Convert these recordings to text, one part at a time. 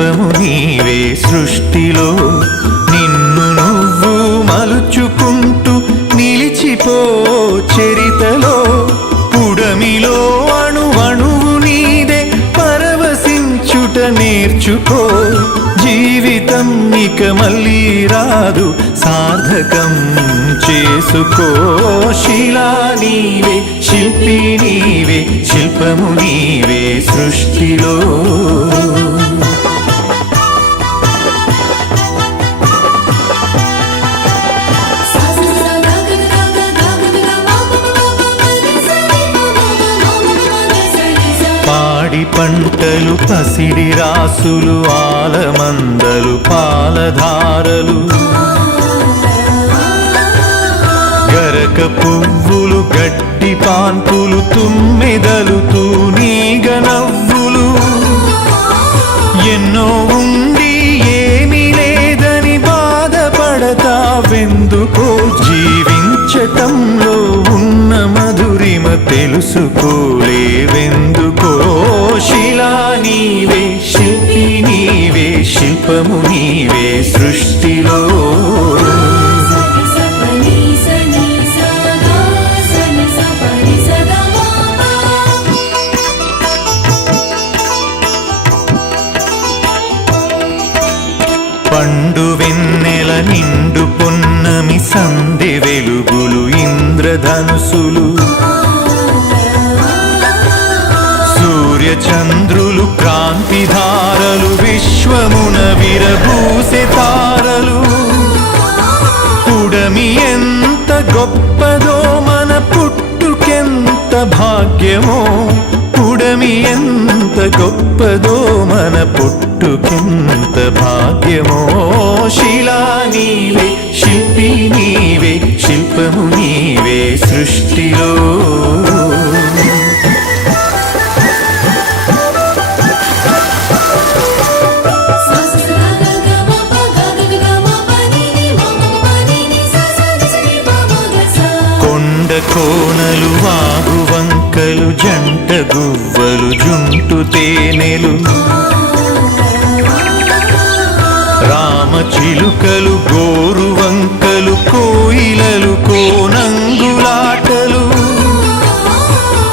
శిల్పము నీవే సృష్టిలో నిన్ను నువ్వు మలుచుకుంటూ నిలిచిపో చరితలో పుడమిలో అణువణువు నీదే పరవశించుట నేర్చుకో జీవితం ఇక మళ్ళీ రాదు సార్థకం చేసుకో శిలా నీవే శిల్పి నీవే శిల్పము నీవే సృష్టిలో పాడి పంటలు పసిడి రాసులు ఆలమందలు పాలధారలు గరక పువ్వులు గడ్డి పాన్పులు తుమ్మెదలు తూనీగ నవ్వులు ఎన్నో ఉండి ఏమీ లేదని బాధపడతావెందుకో జీవించటంలో ఉన్న మధురిమ తెలుసుకోలేవెందుకో శిలా నీవే శిల్పి నీవే శిల్పము నీవే సృష్టిలో పండు వెన్నెల నిండు పొన్నమి సందె వెలుగులు ఇంద్రధనుసులు సూర్య చంద్రులు క్రాంతిధారలు విశ్వమున విరబూసె తారలు పుడమి ఎంత గొప్పదో మన పుట్టుకెంత భాగ్యమో పుడమి ఎంత గొప్పదో మన పుట్టుకెంత భాగ్యమో శిలా నీవే శిల్పి నీవే శిల్పము నీవే సృష్టిలో కోనలు వాగు వంకలు జంట గువ్వలు జుంటు తేనెలు రామ చిలుకలు గోరు వంకలు కోయిలలు కోనంగులాటలు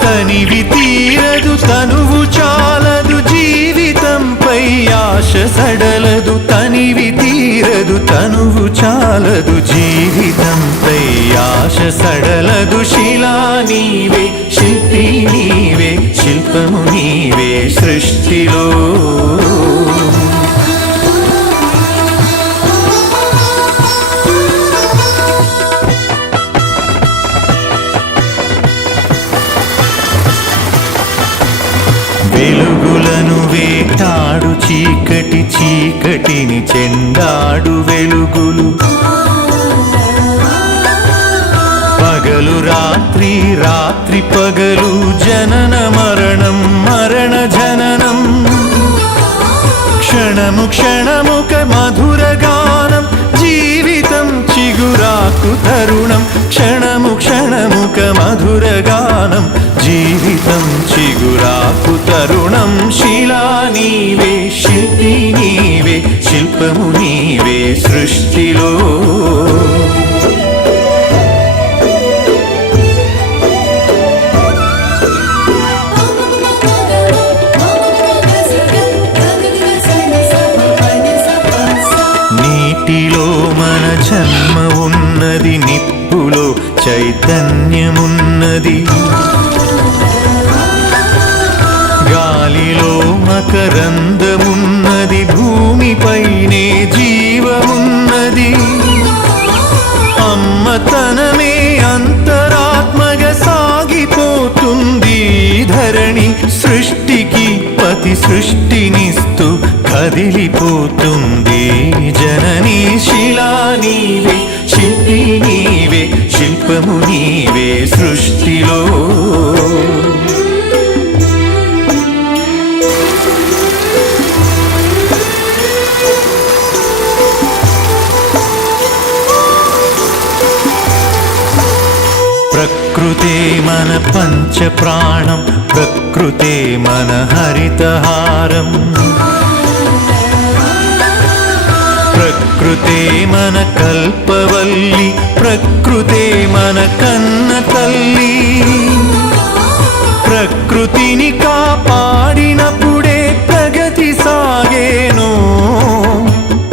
తనివి తీరదు తనువు చాలదు జీవితంపై ఆశ సడలదు తనివి తీరదు తనువు చాలదు జీవితంపై ఆశ సడలదు శిలా నీవే శిల్పి నీవే శిల్పము నీవే సృష్టిలో వెలుగులను వేటాడు చీకటి చీకటిని చెండాడు వెలుగులు పగలు రాత్రి రాత్రి పగలు జనన మరణం మరణ జననం క్షణము క్షణముక మధుర గానం జీవితం చిగురాకు తరుణం క్షణము క్షణముక మధుర గానం జీవితం చిగురాకు తరుణం శిలా నీవే శిల్పి నీవే శిల్పము నీవే సృష్టిలో నీటిలో మన జన్మ ఉన్నది నిప్పులో చైతన్యమున్నది గాలిలో మకరందమున్నది భూమిపైనే జీవమున్నది అమ్మతనమే అంతరాత్మగా సాగిపోతుంది ధరణి సృష్టికి పతి సృష్టినిస్తూ కదిలిపోతుంది జననీ శిలా నీవే శిల్పి నీవే శిల్పము నీవే సృష్టిలో ప్రకృతే మన పంచ ప్రాణం ప్రకృతే మన హరితహారం ప్రకృతే మన కల్పవల్లి, ప్రకృతే మన కన్న తల్లి. ప్రకృతిని కాపాడినప్పుడే ప్రగతి సాగేను.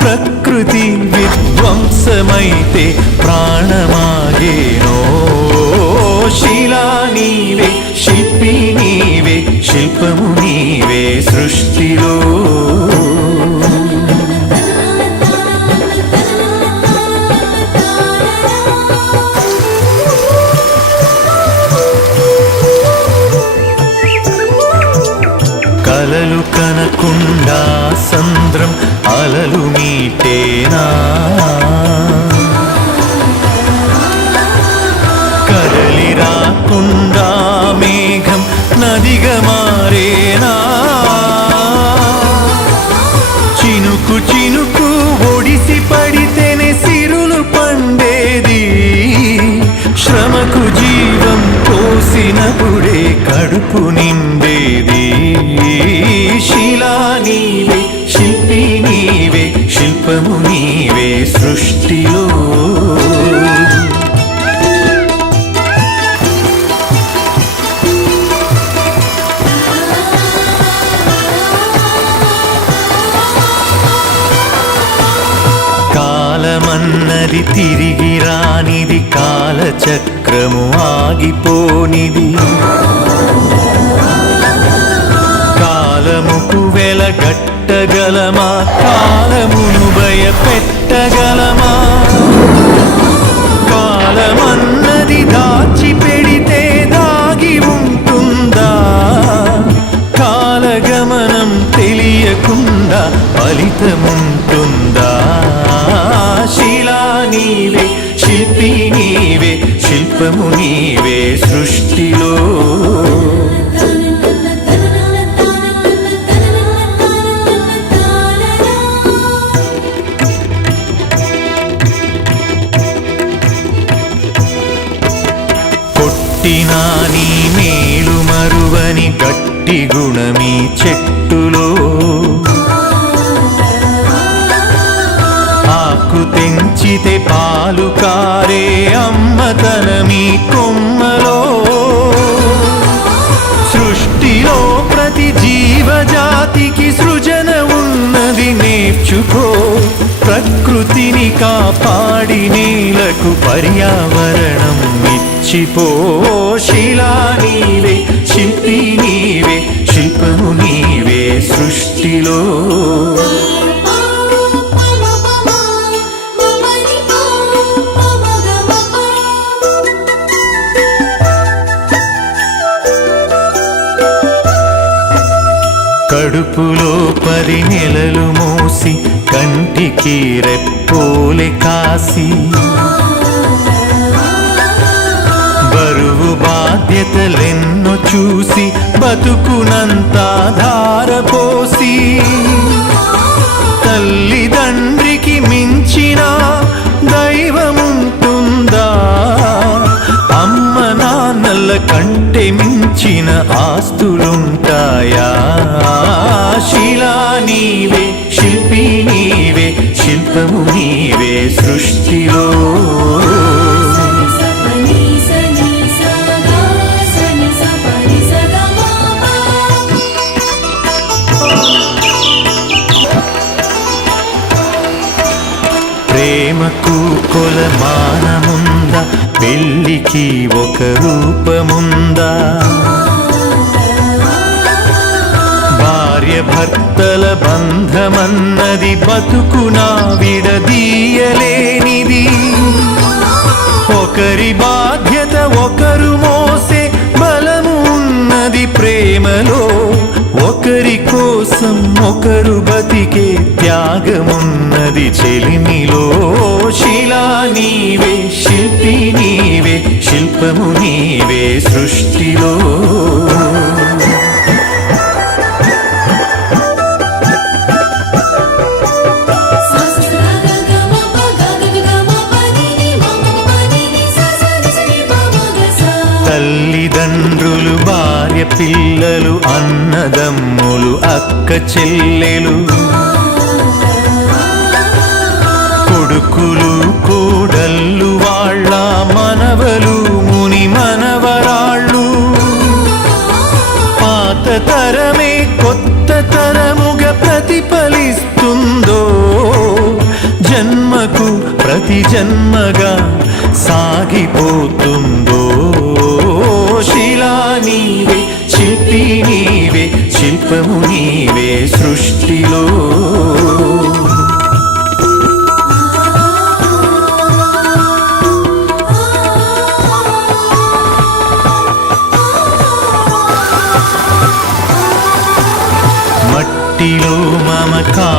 ప్రకృతి విధ్వంసమైతే ప్రాణమాగేనో. శిలా నీవే, శిల్పి నీవే, శిల్పము నీవే సృష్టిలో. కలలు కనకుండా సంద్రం అలలు మీటేనా. కదలి రాకుండా మేఘం నదిగా మారేనా. చినుకు చినుకు ఒడిసి పడితేనే సిరులు పండేది. శ్రమకు జీవం పోసినప్పుడే కడుపు నిండేది. శిలా నీవే, శిల్పి నీవే, శిల్పము నీవే సృష్టిలో. కాలమన్నది తిరిగి రానిది, కాలచక్రము ఆగిపోనిది. కాలముకు వెలగట్టగలమా, కాలమును భయపెట్టగలమా. కాలమన్నది దాచి పెడితే దాగి ఉంటుందా. కాలగమనం తెలియకుండా ఫలితముంటుందా. శిలా నీవే, శిల్పి నీవే, శిల్పము నీవే సృష్టిలో. కొట్టినా నీ మేలు మరువని గట్టి గుణమీ చెట్టులో. ఆకు తెంచితే పాలు కారే అమ్మతనమీ కొమ్మలో. సృష్టిలో ప్రతి జీవజాతికి సృజన ఉన్నది, నేర్చుకో. ప్రకృతిని కాపాడి నేలకు పర్యావరణం ఇచ్చిపో. శిలా నీవే, శిల్పి నీవే, శిల్పము నీవే సృష్టిలో. కడుపులో 10 నెలలు మోసి కంటికి రెప్పోలే కాసి. బరువు బాధ్యతలెన్నో చూసి బతుకునంతా ధారపోసి. తల్లిదండ్రికి మించిన దైవముంటుందా. అమ్మ నాన్నల కంటే మించిన ఆస్తులుంటాయా. శిలా నీవే, శిల్పి నీవే, శిల్పము నీవే సృష్టిలో. ప్రేమకు కొలమానముందా, పెళ్ళికి ఒక రూపముందా. భార్య భర్తల బంధమన్నది బతుకునా విడదీయలేనిది. ఒకరి బాధ్యత ఒకరు మోసే బలము ఉన్నది ప్రేమలో. ఒకరి కోసం ఒకరు బతికే త్యాగమున్నది చెలిమిలో. శిలా నీవే, శిల్పి నీవే, శిల్పము నీవే సృష్టిలో. తల్లిదండ్రులు, భార్య పిల్లలు, అన్నదమ్ములు, అక్క చెల్లెలు. కొడుకులు కోడళ్ళు వాళ్ళ మనవలు ముని మనవరాళ్ళు పాత తరమే కొత్త తరముగా ప్రతిఫలిస్తుందో జన్మకు ప్రతి జన్మగా సాగిపోతుందో శిలా నీవే శిల్పి నీవే శిల్పము నీవే సృష్టిలో మట్టిలో మమకారమున్నది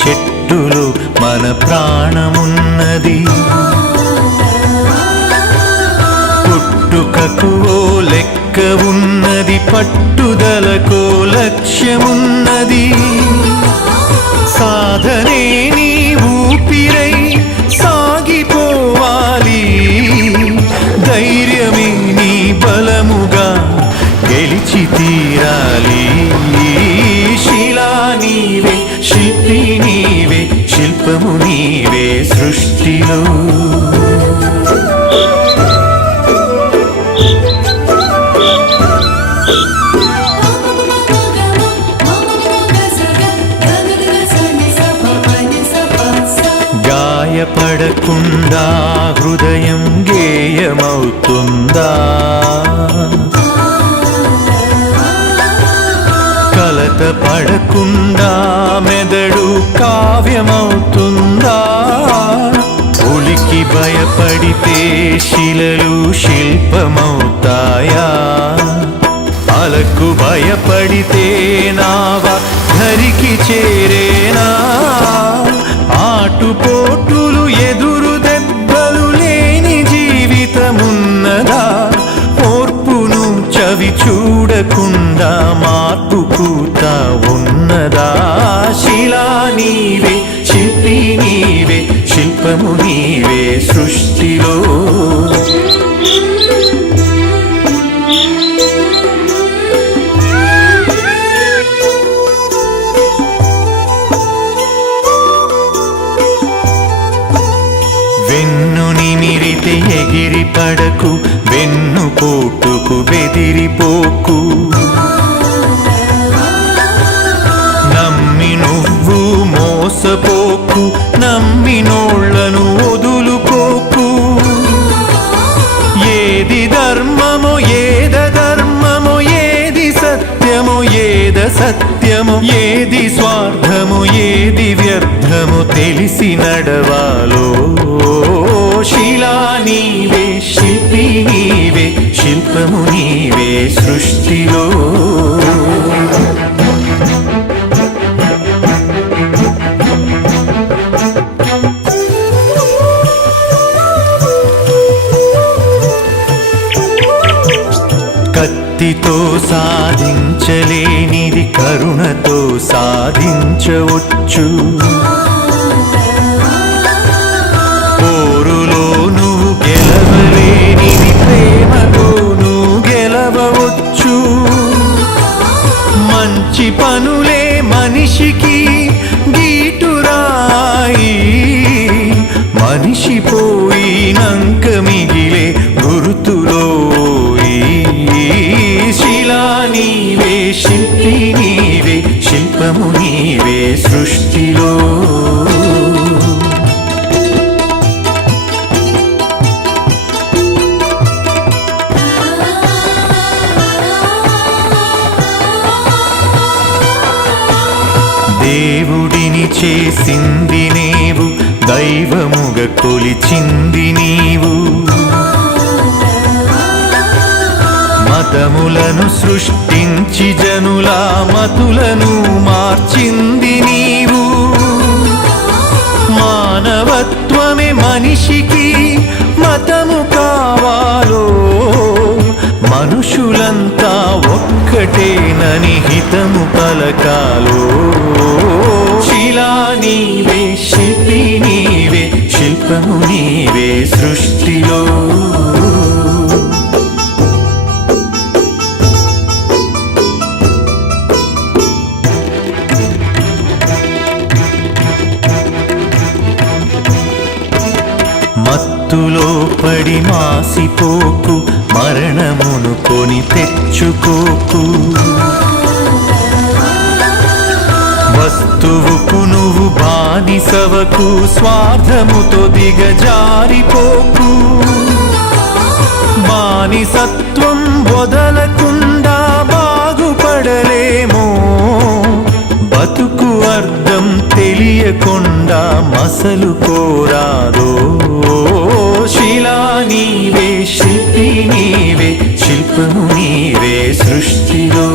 చెట్టులో మన ప్రాణమున్నది పుట్టుకకు ఓ లెక్క ఉన్నది పట్టుదలకు లక్ష్యమున్నది సాధనే నీ ఊపిరై సాగిపోవాలి ధైర్యమే నీ బలముగా గెలిచి తీరాలి శిలా నీవే శిల్పి నీవే శిల్పము నీవే సృష్టిలో గాయపడకుండా హృదయం గేయమవుతుందా కలత పడకుండా మెదడు కావ్యమవుతుందా ఉలికి భయపడితే శిలలు శిల్పమవుతాయా అలకు భయపడితే నావ ధరికి చేరేనా ఆటుపోటులు ఎదురు దెబ్బలు లేని జీవితమున్నదా ఓర్పును చవి చూడకుండా మార్పు పూత ఉన్నదా శిలా నీవే శిల్పి నీవే శిల్పము నీవే సృష్టిలో వెన్ను నిమిరితే ఎగిరి పడకు వెన్ను పోటుకు బెదిరిపోకు నమ్మి నువ్వు మోసపోకు నమ్మినోళ్లను వదులుకోకు ఏది ధర్మమో ఏద ధర్మమో ఏది సత్యమో ఏద సత్యమో ఏది స్వార్థమో ఏది వ్యర్థమో తెలిసి నడవాలో శిలా నీవే శిల్పి నీవే శిల్పము నీవే సృష్టిలో కత్తితో సాధించలేనిది కరుణతో సాధించవచ్చు పోరులో నువ్వు గెలవలేనిది ప్రేమతో నువ్వు గెలవవచ్చు మంచి పనులే మనిషికి గీటురాయి మనిషి పోయినంక మిగిలే గుర్తులో శిలా నీవే శిల్పి నీవే శిల్పము నీవే సృష్టిలో దేవుడిని చేసింది నీవు దైవముగా కొలిచింది నీవు మతములను సృష్టించి జనుల మతులను మార్చింది నీవు మానవత్వమే మనిషికి మతము కావాలో మనుషులంతా ఒక్కటేనని హితము పలకాలో శిలా నీవే శిల్పి నీవే శిల్పము నీవే సృష్టిలో మత్తులో పడి మాసిపోకు, మరణమును కొని తెచ్చుకోకు. వస్తువుకు నువ్వు బానిసవకు, స్వార్థముతో దిగజారిపోకు. బానిసత్వం వదలకుండా బాగుపడలేమో, బతుకు అర్థం తెలియకుండా మసలు కోరాదో. శిలా నీవే, శిల్పి నీవే, శిల్పము నీవే సృష్టిలో.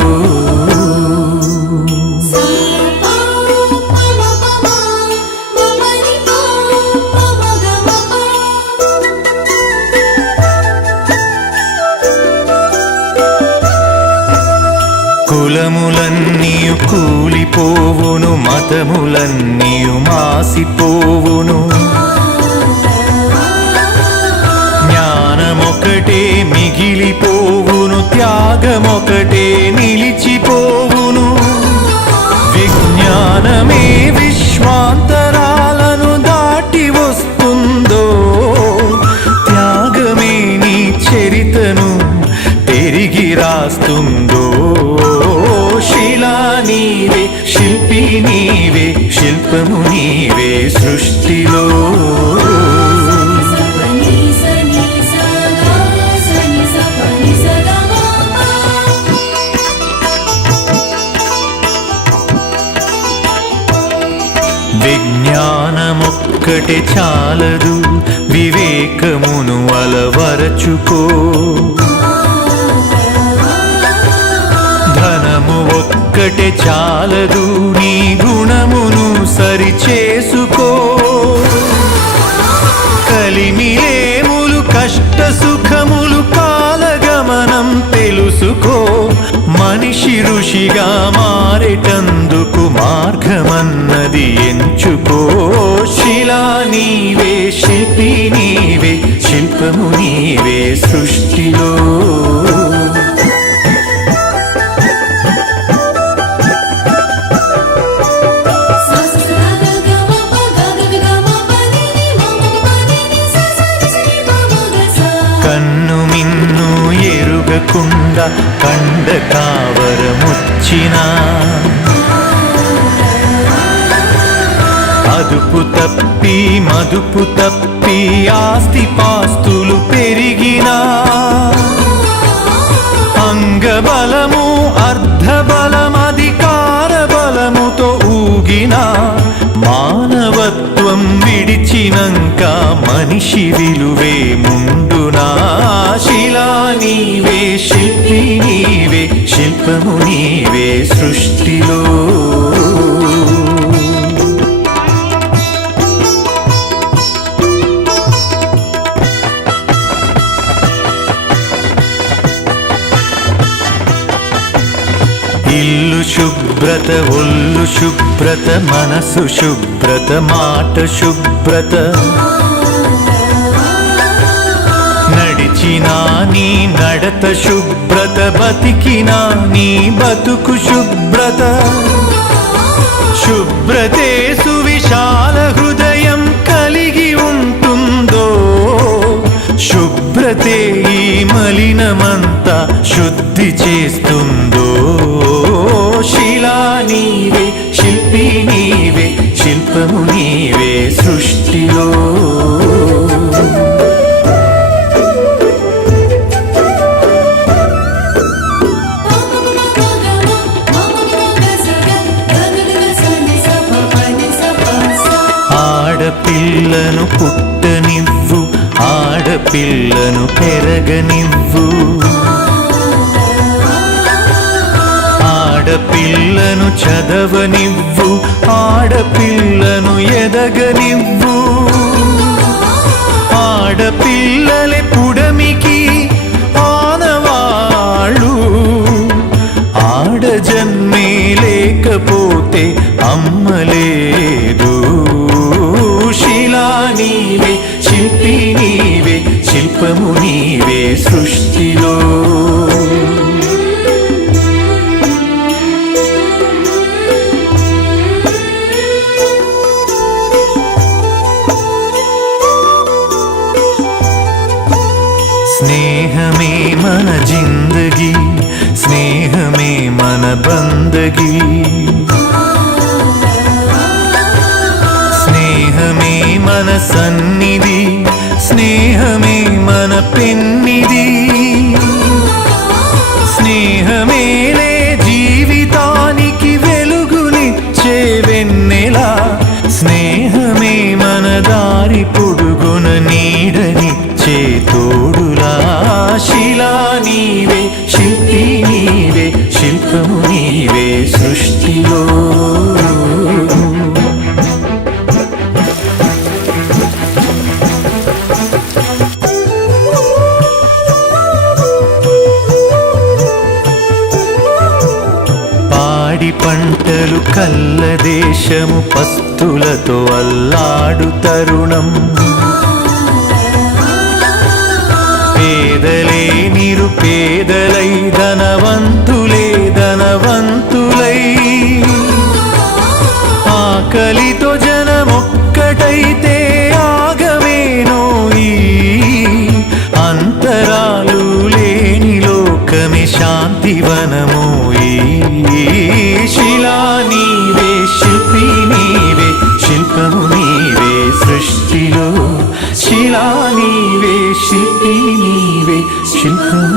కులములన్నీయు కూలిపోవును, మతములన్నీయు మాసిపోవును. జ్ఞానమొకటే మిగిలిపోవును, త్యాగమొకటే నిలిచిపోవును. విజ్ఞానమే విశ్వాంతరాలను దాటి వస్తుందో, త్యాగమే నీ చరితను తిరిగి రాస్తుందో. శిలా నీవే, శిల్పి నీవే, శిల్పము నీవే సృష్టిలో. విజ్ఞానమొక్కటే చాలదు, వివేకమును అలవరచుకో. ధనము ఒక్కటే చాలదు, నీ గుణమును సరిచేసుకో. కలిమిలేములు కష్ట సుఖములు కాలగమనం తెలుసుకో. మనిషి ఋషిగా మారేటందుకు మార్గమన్నది ఎంచుకో. శిలా నీవే, శిల్పి నీవే, శిల్పము నీవే సృష్టిలో. కన్ను మిన్ను ఎరుగకుండా కండ కావరముచ్చినా, అదుపు తప్పి మదుపు తప్పి ఆస్తి పాస్తులు పెరిగినా, అంగబలము అర్ధబలం అధికార బలముతో ఊగినా, మానవత్వం విడిచినంక మనిషి విలువే ముందునా. శిలా నీవే, శిల్పి నీవే, శిల్పము నీవే సృష్టిలో. ఇల్లు శుభ్రత, ఒళ్ళు శుభ్రత, మనసు శుభ్రత, మాట శుభ్రత. నడిచినా నీ నడత శుభ్రత, బతికినా నీ బతుకు శుభ్రత. శుభ్రతే సువిశాల హృదయం కలిగి ఉంటుందో, శుభ్రతే ఈ మలినమంతా శుద్ధి చేస్తుందో. శిలా నీవే, శిల్పి నీవే, శిల్పము నీవే సృష్టిలో. ఆడపిల్లను పుట్టనివ్వు, ఆడపిల్లను పెరగనివ్వు. ఆడపిల్లను చదవనివ్వు, ఆడపిల్లను ఎదగనివ్వు. ఆడపిల్లలే పుడమికి ఆనవాళ్ళు, ఆడజన్మే లేకపోతే అమ్మలేదు. శిలా నీవే, శిల్పి నీవే, శిల్పము నీవే సృష్టిలో. మన జిందగీ, స్నేహమే మన బందగీ. స్నేహమే మన సన్నిధి, స్నేహమే మన పెన్నిధి. స్నేహమేలే జీవితానికి వెలుగునిచ్చే వెన్నెలా. స్నేహమే మన దారి పొడుగున నీడనిచ్చే తోడులా. శిలా నీవే, శిల్పి నీవే, శిల్పము నీవే సృష్టిలో. పాడి పంటలు కల్ల దేశము పస్తులతో అల్లాడు తరుణం. పేదలే నిరుపేదలై, ధనవంతులే ధనవంతులై. ఆకలితో జనమొక్కటైతే ఆగమేనో ఈ అంతరాలు లేని లోకమే శాంతివనము. శిలా నీవే, శిల్పి నీవే, శిల్పము నీవే సృష్టిలో. శిలా నీవే, శిల్పి నీవే, శిల్పము